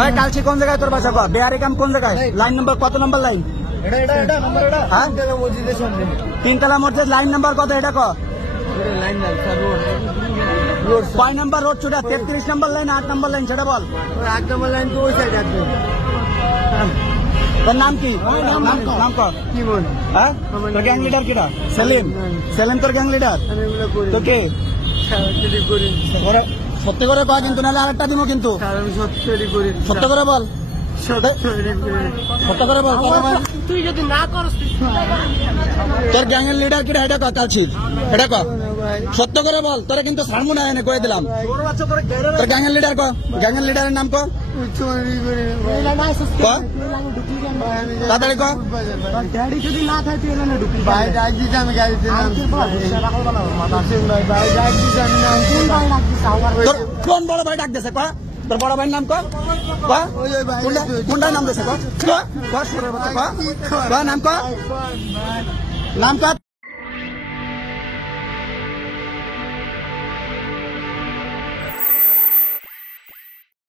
ভাই কালচি কোন জায়গায় তোর বাসা? বেয়ারি কাম কোন জায়গায়? লাইন নাম্বার কত? নাম্বার লাইন তিনতলা মসজিদ লাইন নাম্বার কত? এটা কয় নাম্বার রোড? চুটা 33 নাম্বার লাইন, 8 নাম্বার লাইন, সেটা বল। 8 নম্বর লাইন তো ওই সাইড একদম। তোর নাম কি? নাম কর। কি বল? হ্যাঁ, তোর গ্যাং লিডার কিটা? সেলিম। সেলিম তোর গ্যাং লিডার? তো কে? সত্যি করে কয়, কিন্তু নাহলে আরেকটা দিব কিন্তু। সত্য করে বল, সত্য করে বল। তুই যদি না করস তোর গ্যাংয়ের লিডার কিটা? এটা কয় কালচি, এটা কয় সত্য করে বল। তোরা কিন্তু সারমু না এনে কয়ে দিলাম। তোর গ্যাংয়ের লিডার ক, গ্যাংয়ের লিডারের নাম ক, তাড়াতাড়ি ক। যদি না থাকে ভাই ডাক দিতে আমি গাড়িতে কোন বড় ভাই ডাক দিছে? তোর বড় ভাইয়ের নাম ক, কোনটার নাম দিছে? নাম ক, নাম ক।